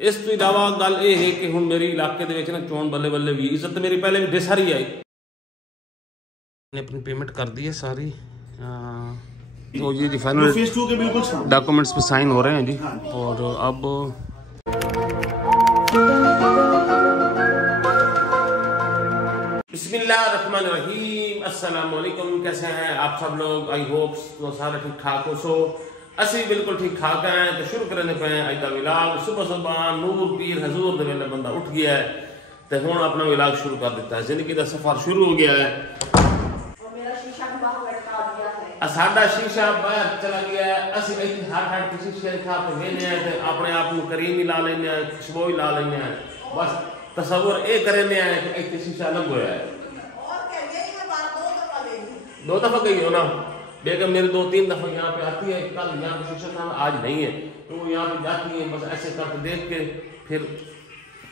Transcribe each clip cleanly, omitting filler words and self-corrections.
इस तो इलावा गल ये है कि हुण मेरे इलाके दे विच ना चोण बल्ले बल्ले भी इज्जत मेरी पहले भी सारी आई। मैंने अपनी पेमेंट कर दी है सारी। तो ये जी फाइनल डॉक्यूमेंट्स पे साइन हो रहे हैं जी। और अब बिस्मिल्लाहिर्रहमानिर्रहीम, अस्सलाम वालेकुम। कैसे हैं आप सब लोग? आई होप तो सारे ठीक ठाक हो। सो असि बिल्कुल ठीक ठाक हैं। तो शुरू करने पे अज का विलाग सुबह सुबह नूर पीर हजूर दे वेले बंदा उठ गया है तो हुण अपना विलाग शुरू कर दिता है। जिंदगी का सफर शुरू हो गया है। साडा शीशा बाहर चला गया है। असि इत्थे हर किसी शीशे खा पे वेने हैं ते अपने आप को करीम ही ला लेने हैं, खुशबू ही ला लेने हैं। बस तसव्वुर ये करने हैं कि इत्थे शीशा लग गया है। दो दफा गई हो ना बेगम मेरी, 2-3 दफा यहाँ पे आती है। कल यहाँ पे शीशा था, आज नहीं है। तो वो यहाँ पे जाती है, बस ऐसे करके देख के फिर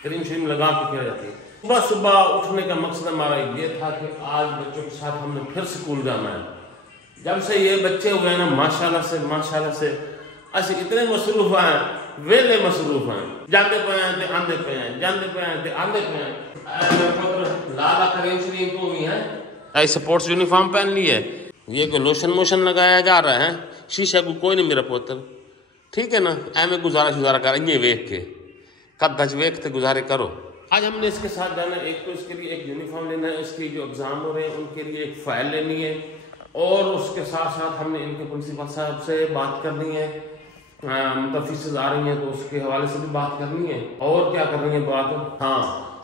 करीम शरीम लगा के फिर जाती है। सुबह सुबह उठने का मकसद हमारा ये था कि आज बच्चों के साथ हमने फिर स्कूल जाना है। जब से ये बच्चे हुए हैं ना माशाल्लाह से असि इतने मसरूफ हैं, वेले मसरूफ हैं। जाते पे हैं ते आंदे पे हैं, जाते पे हैं ते आंदे पे हैं। लाला करीम शरीफ को भी है आई स्पोर्ट्स यूनिफॉर्म पहन ली है। ये को लोशन मोशन लगाया जा रहा है। शीशा को कोई नहीं मेरा पुत्र, ठीक है ना। एवं गुजारा कर इं वेख के कद वेख के गुजारे करो। आज हमने इसके साथ जाना है। एक तो इसके लिए एक यूनिफॉर्म लेना है, इसके जो एग्जाम हो रहे हैं उनके लिए एक फाइल लेनी है, और उसके साथ साथ हमने इनके प्रिंसिपल साहब से बात करनी है। मतलब फीसेज आ रही हैं तो उसके हवाले से भी बात करनी है। और क्या करनी है बात, हाँ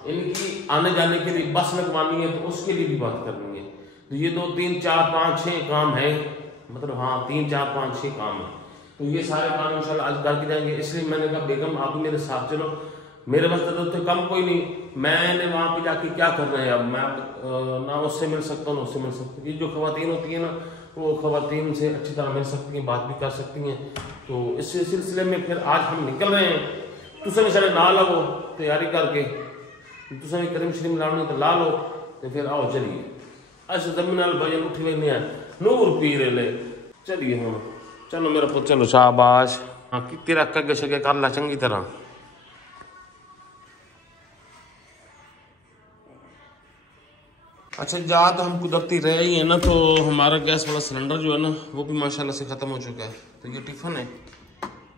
इनकी आने जाने के लिए बस लगवानी है तो उसके लिए भी बात करनी है। तो ये 2, 3, 4, 5, 6 काम है। मतलब हाँ 3, 4, 5, 6 काम है। तो ये सारे काम इंशाल्लाह आज करके जाएंगे। इसलिए मैंने कहा बेगम आप मेरे साथ चलो। मेरे पास तो कम कोई नहीं, मैंने वहाँ पे जाके क्या करना है। अब मैं ना उससे मिल सकता हूँ ना उससे मिल सकता हूँ। ये जो खवातीन होती है ना वो खवातीन से अच्छी तरह मिल सकती हैं, बात भी कर सकती हैं। तो इस सिलसिले में फिर आज हम निकल रहे हैं। तुसें भी सारे ना लगो तैयारी करके, तुसें भी करीम शरीम लानी तो ला लो। तो फिर आओ चलिए अस जमीन भजन उठ वेने नूर पीर ले चलिए हम। चलो मेरा पुत चलो शाबाश। हाँ कि तेरा कगे शगे कर ला चंगी तरह। अच्छा जा तो हम कुदरती रहे ही है ना। तो हमारा गैस वाला सिलेंडर जो है ना वो भी माशाल्लाह से ख़त्म हो चुका है। तो ये टिफ़िन है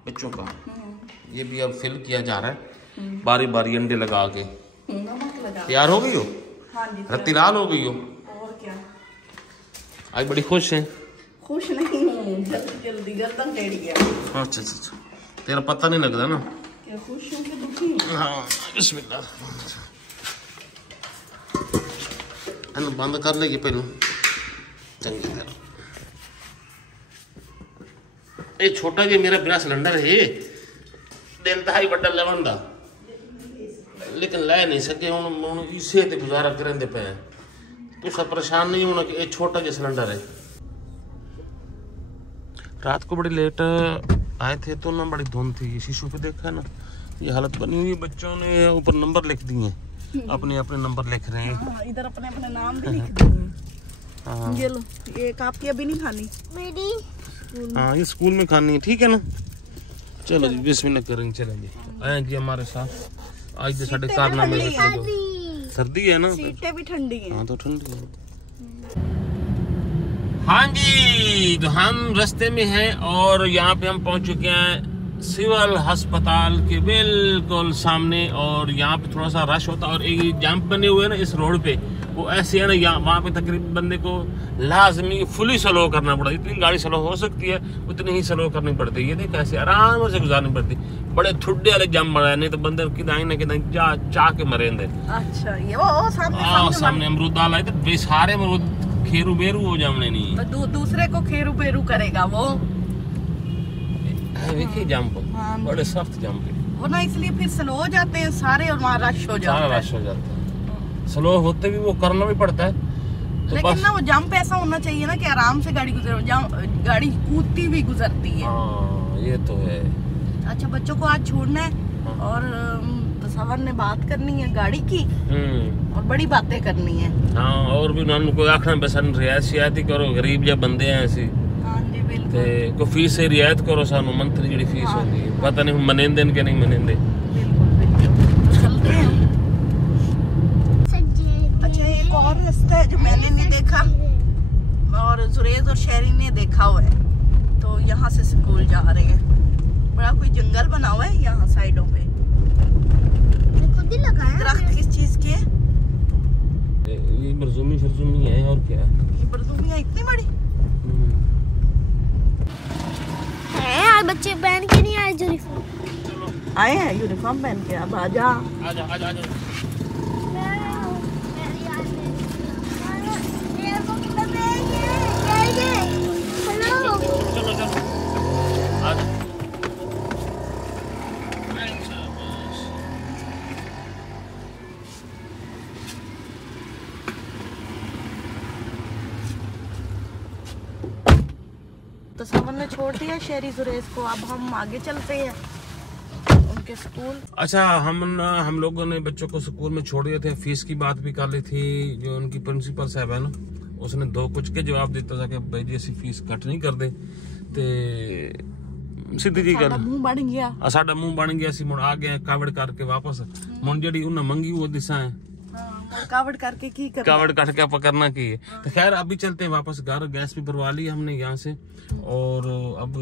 बच्चों का, ये भी अब फिल किया जा रहा है। बारी बारी अंडे लगा के तैयार हो गई हो। रत्ती लाल हो गई हो। और क्या आज बड़ी खुश है? खुश नहीं हूँ, जल्दी गर्दन टेढ़ गया। अच्छा तेरा पता नहीं लगता ना क्या खुश हूँ कि दुखी हूँ। हाँ बिस्मिल्लाह बंद कर लेगी पहलू चंगी तरह। ये छोटा जी मेरा बिना सिलेंडर है दिन दहाई बड़ा लेवन दा, लेकिन लै नहीं सके। हूँ इसे ते गुजारा करेंदे पे तुसा परेशान नहीं होना कि ये छोटा जी सिलेंडर है। रात को बड़ी लेट आए थे तो ना बड़ी धुंध थी। शीशों पे देखा ना ये हालत बनी हुई। बच्चों ने ऊपर नंबर लिख दिए, अपने अपने नंबर लिख रहे हैं। इधर अपने अपने नाम भी लिख दिए। ये लो एक आपकी अभी नहीं खानी मेरी। हाँ ये स्कूल में खानी है, ठीक है ना। चलो जी बिस्मिल्लाह करेंगे। चलेंगे आए जी हमारे साथ। आज जो साढ़े कारनामे सर्दी है ना, सीटें भी ठंडी हैं। हाँ तो ठंडी है। हाँ जी तो हम रास्ते में हैं और यहाँ पे हम पहुँच चुके हैं सिविल अस्पताल के बिल्कुल सामने। और यहाँ पे थोड़ा सा रश होता है और एक जंप बने हुए हैं ना इस रोड पे, वो ऐसे है ना यहाँ वहाँ पे तकरीबन बंदे को लाजमी फुली स्लो करना पड़ता है। जितनी गाड़ी स्लो हो सकती है उतनी ही स्लो करनी पड़ती है। ये देखो ऐसे आराम से गुजारनी पड़ती। बड़े ठुड्डे वाले जंप बनाए, नहीं तो बंदे किदाई ना किदाई चाह के मरेंदे। अच्छा ये वो सामने अमरूद डाला है तो बेसारे अमरूद खेरू बेरू हो जामने नहीं। दूसरे को खेरू बेरू करेगा वो। देखिए जंप बड़े सख्त जंप है वो ना, इसलिए फिर स्लो हो जाते हैं सारे और वहाँ रश हो जाता है। रश हो जाता है। स्लो होते भी वो करना भी पड़ता है। तो लेकिन ना वो जंप ऐसा होना चाहिए ना कि आराम से गाड़ी गुजरे, गाड़ी कूदती भी गुजरती है। हाँ ये तो है। अच्छा बच्चों को आज छोड़ना है और तसव्वुर ने बात करनी है गाड़ी की और बड़ी बातें करनी है। हाँ और भी उन्होंने आखना बेसन रियायत करो, गरीब या बंदे हैं ऐसी को फीस से रियायत करो। सानू मंथली जी फीस होती है, पता नहीं मनेंदे कि नहीं मनेंदे। स्कूल जा रहे हैं। बड़ा कोई जंगल बना हुआ है यहाँ साइडों पे। खुद ही लगाया। दरख्त किस चीज के? ये बरजुमी फरजुमी है और क्या है? ये बरजुमियाँ इतनी बड़ी है। आज बच्चे पहन के नहीं आए यूनिफॉर्म। आए हैं यूनिफॉर्म पहन के। अब आजा आजा आजा आजा। चलो चलो आजा। तो सावन ने छोड़ दिया शहरी जुरेज को। अब हम आगे चलते हैं उनके स्कूल। अच्छा, हम लोगों ने बच्चों को स्कूल में छोड़ दिए थे। फीस की बात भी कर ली थी। जो उनकी प्रिंसिपल साहब है ना, उसने दो कुछ के जवाब देता था कि भाई जी ऐसी फीस कट नहीं कर दे ते सीधी जी गल मुंह बन गया। साडा मुंह बन गया सी। मुड़ आ गए कावड़ करके वापस। मुड़ जेडी उन्हें मंगी वो दिशा है कावड़ करके की करना? कावड़ काट के पकड़ना की है। तो खैर अभी चलते हैं वापस घर। गैस भी भरवा ली हमने यहाँ से और अब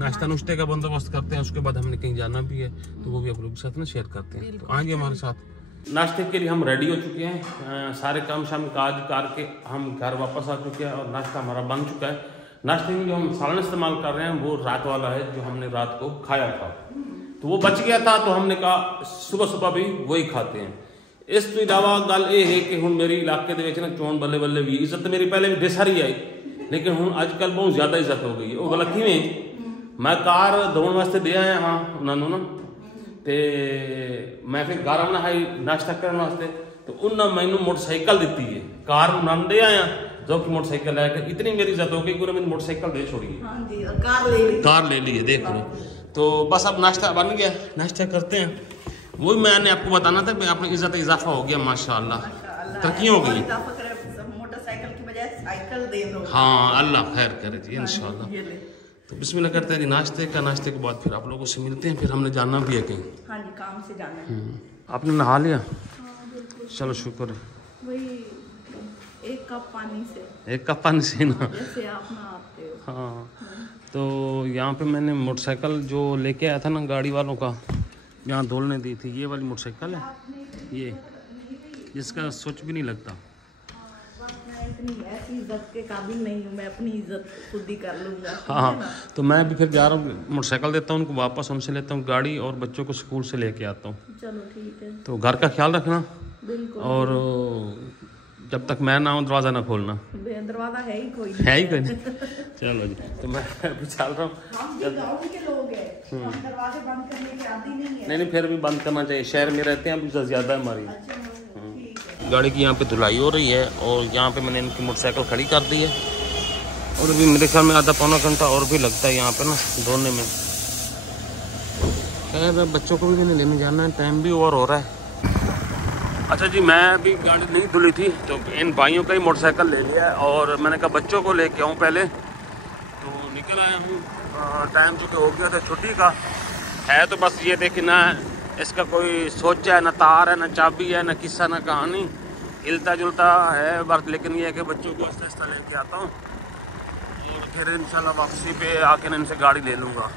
नाश्ता नुश्ते का बंदोबस्त करते हैं। उसके बाद हमने कहीं जाना भी है तो वो भी आप लोगों के साथ ना शेयर करते हैं। तो आएंगे हमारे साथ। नाश्ते के लिए हम रेडी हो चुके हैं। सारे काम शाम काज करके हम घर वापस आ चुके हैं और नाश्ता हमारा बन चुका है। नाश्ते में जो हम सालन इस्तेमाल कर रहे हैं वो रात वाला है जो हमने रात को खाया था। तो वो बच गया था तो हमने कहा सुबह सुबह भी वही खाते हैं। इस तो इलावा गल ये है कि हुण मेरे इलाके दे विच ना चोण बल्ले बल्ले भी इज्जत मेरी पहले भी सारी आई, लेकिन हुण अजकल बहुत ज्यादा इज्जत हो गई है। वो गल किवें? मैं कार धोने वास्ते दे आया हाँ उन्होंने ना, ते मैं फिर घर आना है नाश्ता करने वास्ते तो उन्होंने मैनू मोटरसाइकिल दी है। कार उन्होंने दे आया जो कि मोटरसाइकिल लैके इतनी मेरी इज्जत हो गई कि मैंने मोटरसाइकिल दे छोड़ी है। कार ले ली है, देख लो। तो बस अब नाश्ता बन गया, नाश्ता करते हैं। वही मैंने आपको बताना था कि अपनी इज्जत इजाफा हो गया माशाल्लाह, तरक्की हो गई। मोटरसाइकिल की बजाय साइकिल दे दो। हाँ अल्लाह खैर करे जी इंशाल्लाह। तो बिस्मिल्लाह करते हैं जी नाश्ते का। नाश्ते के बाद फिर आप लोगों से मिलते हैं। फिर हमने जाना भी है कहीं। हाँ जी काम से जाना है। आपने नहा लिया? चलो शुक्र है। वही एक कप पानी से ना जैसे आप नहाते हो। हाँ तो यहाँ पे मैंने मोटरसाइकिल जो लेके आया था ना गाड़ी वालों का, यहाँ धोलने दी थी। ये वाली मोटरसाइकिल है ये, जिसका स्विच भी नहीं लगता। मैं इतनी ऐसी इज्जत के काबिल नहीं हूँ, मैं अपनी इज्जत खुद ही कर लूँगा। हाँ तो मैं भी फिर जा रहा हूँ, मोटरसाइकिल देता हूँ उनको वापस, उनसे लेता हूँ गाड़ी और बच्चों को स्कूल से लेके आता हूँ। चलो ठीक है। तो घर का ख्याल रखना बिल्कुल। और जब तक मैं ना आऊँ दरवाज़ा ना खोलना। दरवाजा है ही कोई नहीं। चलो जी तो मैं अभी चल रहा हूँ। हम भी गाँव के लोग हैं, हम दरवाजे बंद करने के आदी नहीं है। नहीं फिर भी बंद करना चाहिए, शहर में रहते हैं अभी ज़्यादा हमारी। गाड़ी की यहाँ पे धुलाई हो रही है और यहाँ पे मैंने इनकी मोटरसाइकिल खड़ी कर दी है और अभी मेरे ख्याल में आधा पौना घंटा और भी लगता है यहाँ पे ना धोने में। खैर बच्चों को भी मैंने लेने जाना है, टाइम भी ओवर हो रहा है। अच्छा जी मैं अभी गाड़ी नहीं धुली थी तो इन भाइयों का ही मोटरसाइकिल ले लिया है और मैंने कहा बच्चों को लेके आऊँ पहले, तो निकल आया हूँ। टाइम चूँकि हो गया था छुट्टी का है तो बस ये देखिए ना इसका कोई सोचा है ना, तार है ना, चाबी है ना, किस्सा ना कहानी, हिलता जुलता है वर्क। लेकिन ये है कि बच्चों को आस्ता आस्ता लेके आता हूँ और फिर इंशाल्लाह वापसी पे आके इनसे गाड़ी ले लूँगा।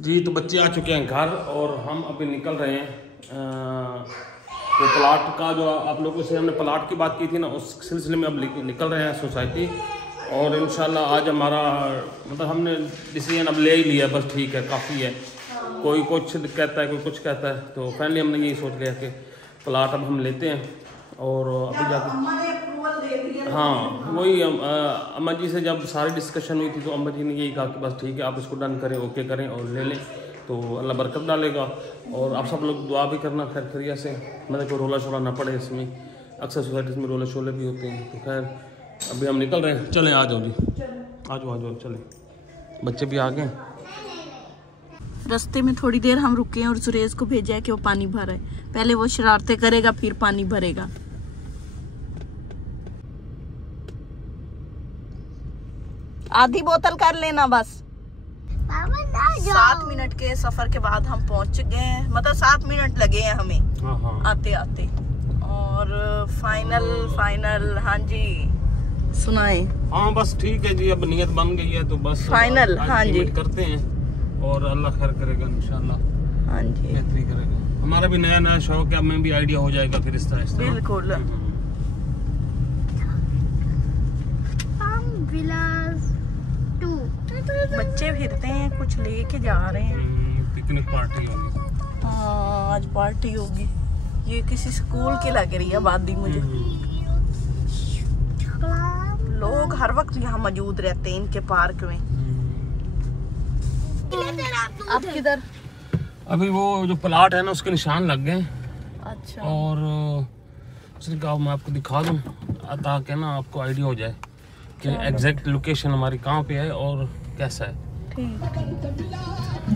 जी तो बच्चे आ चुके हैं घर और हम अभी निकल रहे हैं। तो प्लाट का जो आप लोगों से हमने प्लाट की बात की थी ना, उस सिलसिले में अब निकल रहे हैं सोसाइटी। और इंशाल्लाह आज हमारा मतलब हमने डिसीजन अब ले ही लिया, बस ठीक है काफ़ी है। कोई कुछ कहता है कोई कुछ कहता है, तो फाइनली हमने यही सोच लिया कि प्लाट अब हम लेते हैं। और अभी जाकर हाँ वही अम्मा जी से जब सारी डिस्कशन हुई थी तो अम्मा जी ने यही कहा कि बस ठीक है आप इसको डन करें, ओके करें और ले लें तो अल्लाह बरकत डालेगा। और आप सब लोग दुआ भी करना खैर खैरियत से, मतलब कोई रोला शोला ना पड़े इसमें। अक्सर सोसाइटीज़ में रोले शोले भी होते हैं। तो खैर अभी हम निकल रहे हैं, चलें आ जाओ जी, आ जाओ चलें, बच्चे भी आ गए। रास्ते में थोड़ी देर हम रुके हैं और सुरेश को भेजा है कि वो पानी भरे। पहले वो शरारतें करेगा फिर पानी भरेगा। आधी बोतल कर लेना बस। 7 मिनट के सफर के बाद हम पहुंच गए हैं, मतलब 7 मिनट लगे हैं हमें आते आते। और और फाइनल हाँ जी सुनाए। हाँ बस ठीक है जी, अब नियत बन गई है तो बस फाइनल हाँ जी करते हैं और अल्लाह खैर करेगा इंशाल्लाह। हाँ जी बेहतरी करेगा। हमारा भी नया शौक है, हमें भी आइडिया हो जाएगा फिर इस तरह। बिल्कुल। बच्चे फिरते हैं, कुछ लेके जा रहे हैं। पिकनिक पार्टी होगी। हाँ आज पार्टी होगी। ये किसी स्कूल की लग रही है वादी मुझे। लोग हर वक्त यहाँ मौजूद रहते हैं इनके पार्क में। आप किधर? अभी वो जो प्लाट है ना उसके निशान लग गए। अच्छा। और उसने कहा मैं आपको दिखा दूँ ताकि ना आपको आइडिया हो जाए कि एग्जैक्ट लोकेशन हमारी कहाँ पे है और कैसा है। ठीक।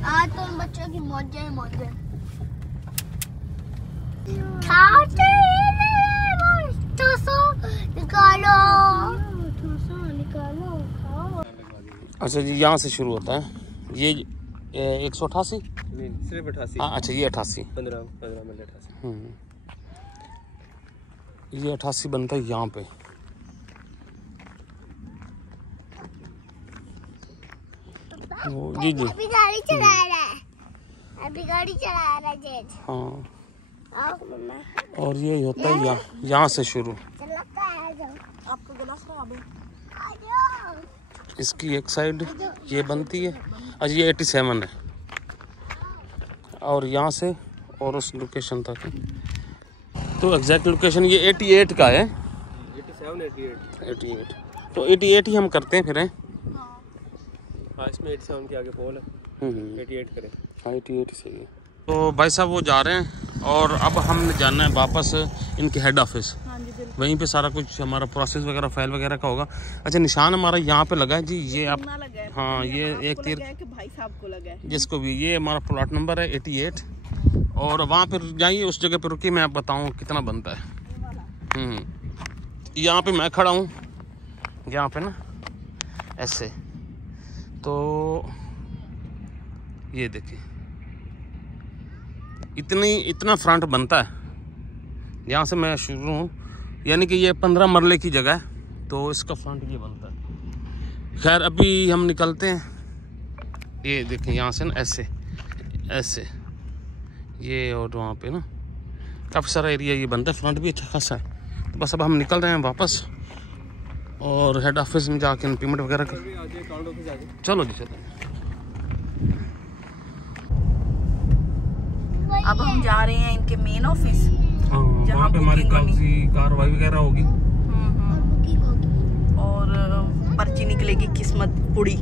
आज तो बच्चों की मौजें निकालो। अच्छा जी, यहाँ से शुरू होता है ये 188 सिर्फ 88। हाँ अच्छा, ये 88 15 मिनट 88। ये 88 बनता है यहाँ पे। जी जी अभी गाड़ी चला रहा है जेठ। हाँ। आओ मम्मा। और ये होता है यहाँ से शुरू। आपका गला खराब है? इसकी एक साइड ये बनती है। अच्छा ये 87 है और यहाँ से और उस लोकेशन तक। तो एग्जैक्ट लोकेशन ये 88 का है। 88 तो 88 ही हम करते हैं फिर हैं। हाँ इसमें 87 के आगे पोल है। 88 करें। हाँ 88 सही है। तो भाई साहब वो जा रहे हैं और अब हमने जाना है वापस इनके हेड ऑफिस। वहीं पे सारा कुछ हमारा प्रोसेस वगैरह फाइल वगैरह का होगा। अच्छा निशान हमारा यहाँ पे लगा है जी, ये आप हाँ ये एक तीर भाई साहब को लगा है जिसको भी। ये हमारा प्लॉट नंबर है 88 और वहाँ पर जाइए, उस जगह पर रुकिए, मैं आप बताऊँ कितना बनता है। यहाँ पे मैं खड़ा हूँ, यहाँ पे ना ऐसे। तो ये देखिए इतना फ्रंट बनता है। यहाँ से मैं शुरू हूँ, यानी कि ये 15 मरले की जगह है, तो इसका फ्रंट ये बनता है। खैर अभी हम निकलते हैं। ये देखें यहाँ से ना ऐसे ये, और वहाँ पे ना काफ़ी सारा एरिया ये बनता है, फ्रंट भी अच्छा खासा है। तो बस अब हम निकल रहे हैं वापस और हेड ऑफिस में जाके पेमेंट वगैरह कर। चलो जी चलो। अब हम जा रहे हैं इनके मेन ऑफिस जहाँ पे हमारी कार्रवाई वगैरह होगी और पर्ची निकलेगी किस्मत पुड़ी।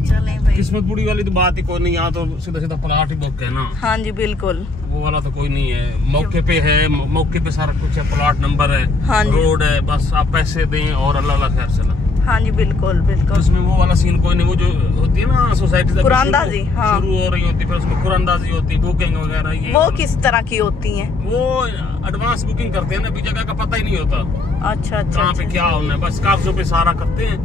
चलें भाई। किस्मत पुड़ी वाली तो बात ही कोई नहीं, यहाँ तो सीधा प्लाट ही बुक है ना। हाँ जी बिल्कुल। वो वाला तो कोई नहीं है, मौके पे है, मौके पे सारा कुछ है, प्लाट नंबर है, हाँ रोड है, बस आप पैसे दें और अल्लाह खैर चला। हाँ जी बिल्कुल बिल्कुल। उसमें वो वाला सीन कोई नहीं। वो जो होती है ना सोसाइटी से कुरानदाजी शुरू हो रही होती है, फिर उसमें कुरानदाजी होती है, बुकिंग वगैरह। ये वो किस तरह की होती है? वो एडवांस बुकिंग करते हैं ना, अभी जगह का पता ही नहीं होता अच्छा कहाँ पे क्या होना है, बस कागजों पे सारा करते हैं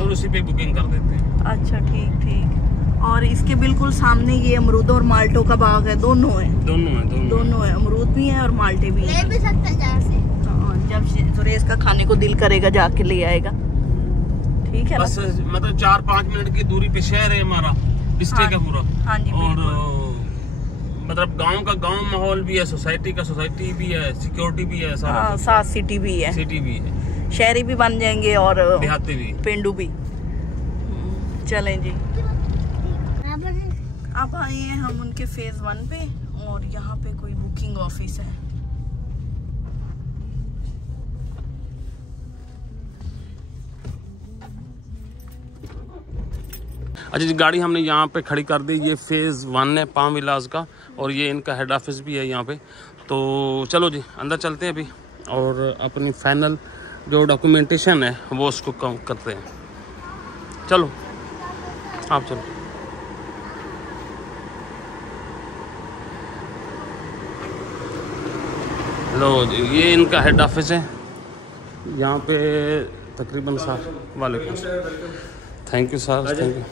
और उसी पे बुकिंग कर देते हैं। अच्छा ठीक। और इसके बिल्कुल सामने ये अमरूद और माल्टों का बाग है, दोनों है। अमरूद भी है और माल्टे भी है। ले भी सकते हैं जहाँ से। हाँ, जब सुरेश का खाने को दिल करेगा जाके ले आएगा। ठीक है बस मतलब 4-5 मिनट की दूरी पे शहर है हमारा, डिस्ट्रिक्ट है पूरा। हाँ जी और मतलब गांव का गांव माहौल भी है, सोसाइटी का सोसाइटी भी है, सिक्योरिटी भी है, सारा साथ सिटी भी है, शहरी भी बन जाएंगे और देहाती भी, पेंडू भी। चलें जी। अब आए हैं हम उनके फेज 1 पे और यहाँ पे कोई बुकिंग ऑफिस है। अच्छा जी, गाड़ी हमने यहाँ पे खड़ी कर दी। ये फेज़ 1 है पाम विलास का और ये इनका हेड ऑफिस भी है यहाँ पे। तो चलो जी अंदर चलते हैं अभी और अपनी फाइनल जो डॉक्यूमेंटेशन है वो उसको कम करते हैं। चलो आप चलो। लो जी, ये इनका हेड ऑफिस है यहाँ पे तकरीबन सर। वालेकुम thank you sir, thank you.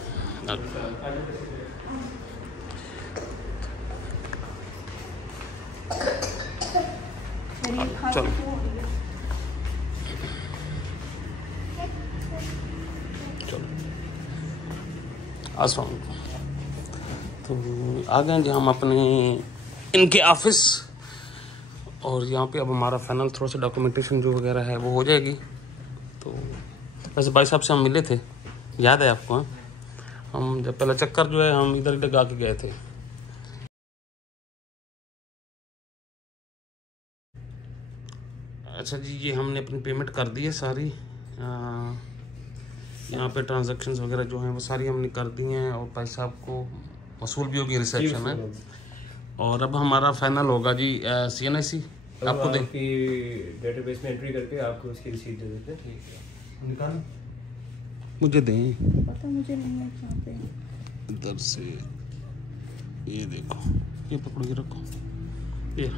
चलो चलो अस्सलाम वालेकुम। तो आ गए जी हम अपने इनके ऑफिस, और यहाँ पे अब हमारा फाइनल थोड़ा सा डॉक्यूमेंटेशन जो वगैरह है वो हो जाएगी। तो वैसे भाई साहब से हम मिले थे, याद है आपको? हाँ, हम जब पहला चक्कर जो है हम इधर इधर गा के गए थे। अच्छा जी, ये हमने अपनी पेमेंट कर दी है सारी। यहाँ पे ट्रांजैक्शंस वगैरह जो हैं वो सारी हमने कर दी हैं, और भाई साहब को वसूल भी होगी रिसेप्शन में। और अब हमारा फाइनल होगा जी CNIC आपको डेटाबेस में एंट्री करके आपको उसकी रिसीट दे देते हैं। ठीक है, निकाल मुझे दें। पता मुझे नहीं है कहाँ पे। इधर से ये देखो, ये पकड़ो, ये रखो ये।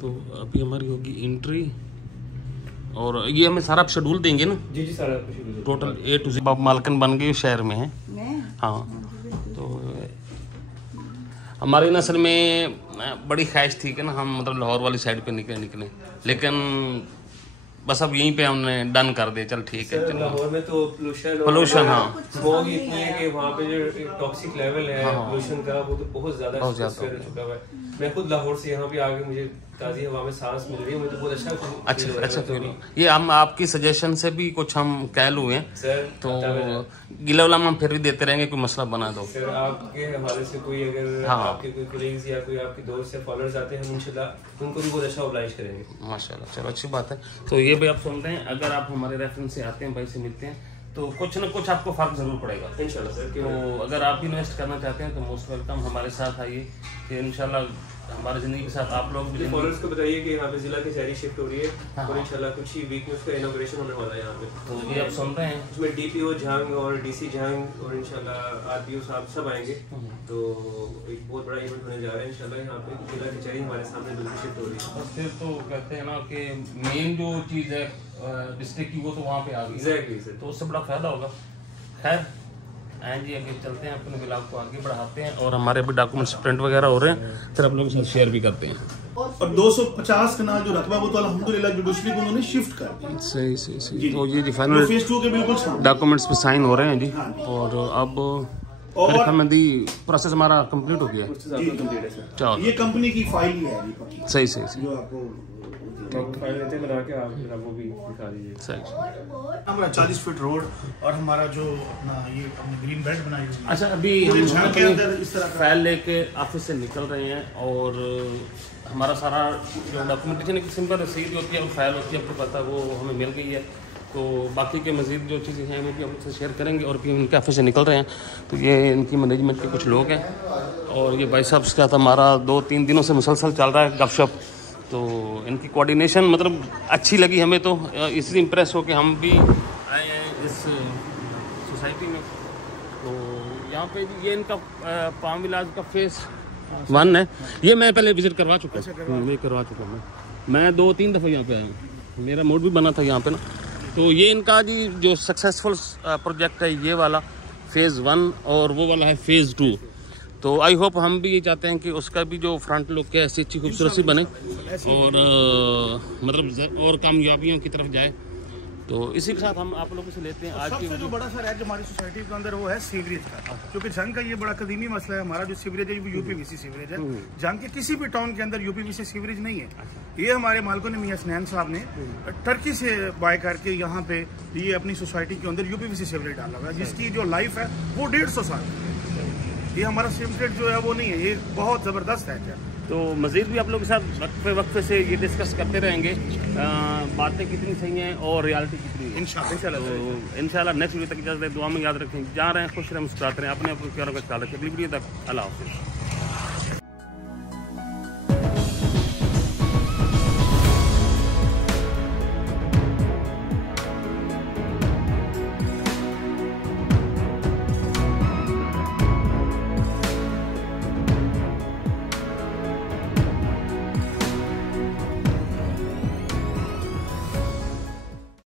तो अभी हमारी होगी एंट्री, और ये हमें सारा शेड्यूल देंगे ना? जी जी, सारा schedule total A to Z। आप मालकन बन गए शहर में है। हाँ, तो हमारी असल में बड़ी ख्वाहिश थी कि ना हम मतलब लाहौर वाली साइड पे निकले, लेकिन बस अब यहीं पे हमने डन कर दिया। चल ठीक है, चलो। लाहौर में तो पोल्यूशन, हाँ, स्मॉग इतनी है कि वहाँ पे जो टॉक्सिक लेवल है पोल्यूशन का वो तो बहुत ज्यादा हो चुका है। मैं खुद लाहौर से यहाँ पे आके मुझे ताज़ी हवा में सांस मिल रही है, मुझे बहुत अच्छा फील। ये हम आपकी सजेशन से भी कुछ हम कहल हुए हैं सर, तो गिला उलाम हम फिर भी देते रहेंगे, कोई मसला बना दो सर। आपके हवाले से कोई अगर आपके कोई कोलीग्स या कोई आपके दोस्त या फॉलोअर्स आते हैं, हम इंशाल्लाह उनको भी बहुत अच्छा ऑब्लाइज करेंगे माशाल्लाह। चलो अच्छी बात है। तो ये भी आप सुनते हैं, अगर आप हमारे रेफरेंस से आते हैं, भाई से मिलते हैं, तो कुछ ना कुछ आपको फर्क जरूर पड़ेगा इंशाल्लाह सर। तो अगर आप इन्वेस्ट करना चाहते हैं तो मोस्ट वेलकम, हमारे साथ आइए कि इंशाल्लाह हमारी जिंदगी के साथ आप लोग भी। फॉलोअर्स को बताइए कि यहाँ पे जिला की शहरी शिफ्ट हो रही है, और इंशाल्लाह कुछ ही वीक में उसका इनॉग्रेशन होने वाला है यहाँ पे। तो ये आप सुन रहे हैं, उसमें DPO झांग और DC झांग और इंशाल्लाह RPO साहब सब आएंगे। तो एक बहुत बड़ा इवेंट होने जा रहा है इंशाल्लाह यहाँ पे। जिला की शहरी हमारे सामने बिल्कुल शिफ्ट हो रही है। फिर तो कहते हैं ना कि मेन जो चीज़ है डिस्ट्रिक्ट की वो तो वहाँ पे आ गई। एग्जैक्टली सर, तो उससे बड़ा फायदा होगा। खैर आए जी, आगे चलते हैं, अपने ब्लॉग को आगे बढ़ाते हैं, और हमारे भी डॉक्यूमेंट्स प्रिंट वगैरह हो रहे हैं, फिर आप लोगों के साथ शेयर भी करते हैं। और 250 कनाल जो रकबा वो तो अल्हम्दुलिल्लाह जुडिशरी को उन्होंने शिफ्ट कर दिया। सही। तो ये जी फाइनल फेज 2 के बिल्कुल डॉक्यूमेंट्स पे साइन हो रहे हैं जी। और अब प्रोसेस हमारा कंप्लीट हो गया है। चलो, ये कंपनी की फाइल ही है। सही जो आपको फाइल लेते हैं, बना के आप वो भी दिखा दीजिए। सही। हमारा 40 फीट रोड और हमारा जो अपना ये अपनी ग्रीन बेल्ट बनाई हुई है। अच्छा, अभी हम के अंदर इस तरह फाइल लेके ऑफिस से निकल रहे हैं, और हमारा सारा जो डॉक्यूमेंटेशन एक सिंपल रसीद होती है, वो फाइल होती है, आपको पता, वो हमें मिल गई है। तो बाकी के मज़ीद जो चीज़ें हैं वो भी आपसे शेयर करेंगे। और फिर इनके ऑफिस से निकल रहे हैं, तो ये इनकी मैनेजमेंट के कुछ लोग हैं, और ये भाई साहब के साथ हमारा 2-3 दिनों से मुसलसल चल रहा है गपशप। तो इनकी कोऑर्डिनेशन मतलब अच्छी लगी हमें, तो इसलिए इम्प्रेस हो कि हम भी आए हैं इस सोसाइटी में। तो यहाँ पे ये इनका पाम विलाज का फेस 1 है। ये मैं पहले विज़िट करवा चुका हूँ, मैं करवा चुका हूँ। मैं 2-3 दफ़ा यहाँ पे आया हूँ, मेरा मूड भी बना था यहाँ पे ना। तो ये इनका जी जो सक्सेसफुल प्रोजेक्ट है, ये वाला फेज़ 1, और वो वाला है फेज़ 2। तो आई होप हम भी ये चाहते हैं कि उसका भी जो फ्रंट लुक है ऐसी अच्छी खूबसूरत सी बने, और मतलब और कामयाबियों की तरफ जाए। तो इसी के साथ हम आप लोगों से लेते हैं आज की जो बड़ा सा रैक हमारी सोसाइटी के अंदर वो है सीवरेज का, क्योंकि जंग का ये बड़ा कदीमी मसला है। हमारा जो सीवरेज है वो UPVC सीवरेज है। जंग के किसी भी टाउन के अंदर UPVC सीवरेज नहीं है। ये हमारे मालिकों ने मियां हसनैन साहब ने टर्की से बाय करके यहाँ पे ये अपनी सोसाइटी के अंदर UPVC सीवरेज डाला हुआ है, जिसकी जो लाइफ है वो 150 साल। ये हमारा सीवरेज जो है वो नहीं है, ये बहुत ज़बरदस्त है। क्या तो मज़ीद भी आप लोगों के साथ वक्फे से ये डिस्कस करते रहेंगे, बातें कितनी सही हैं और रियलिटी कितनी है। इंशाल्लाह नेक्स्ट वीडियो तक इजाज़त है। दुआ में याद रखें, जा रहे हैं खुश रहें, मुस्कुराते रहें, अपने ख्याल रखें। अगली वीडियो तक अल्लाह हाफ़िज़।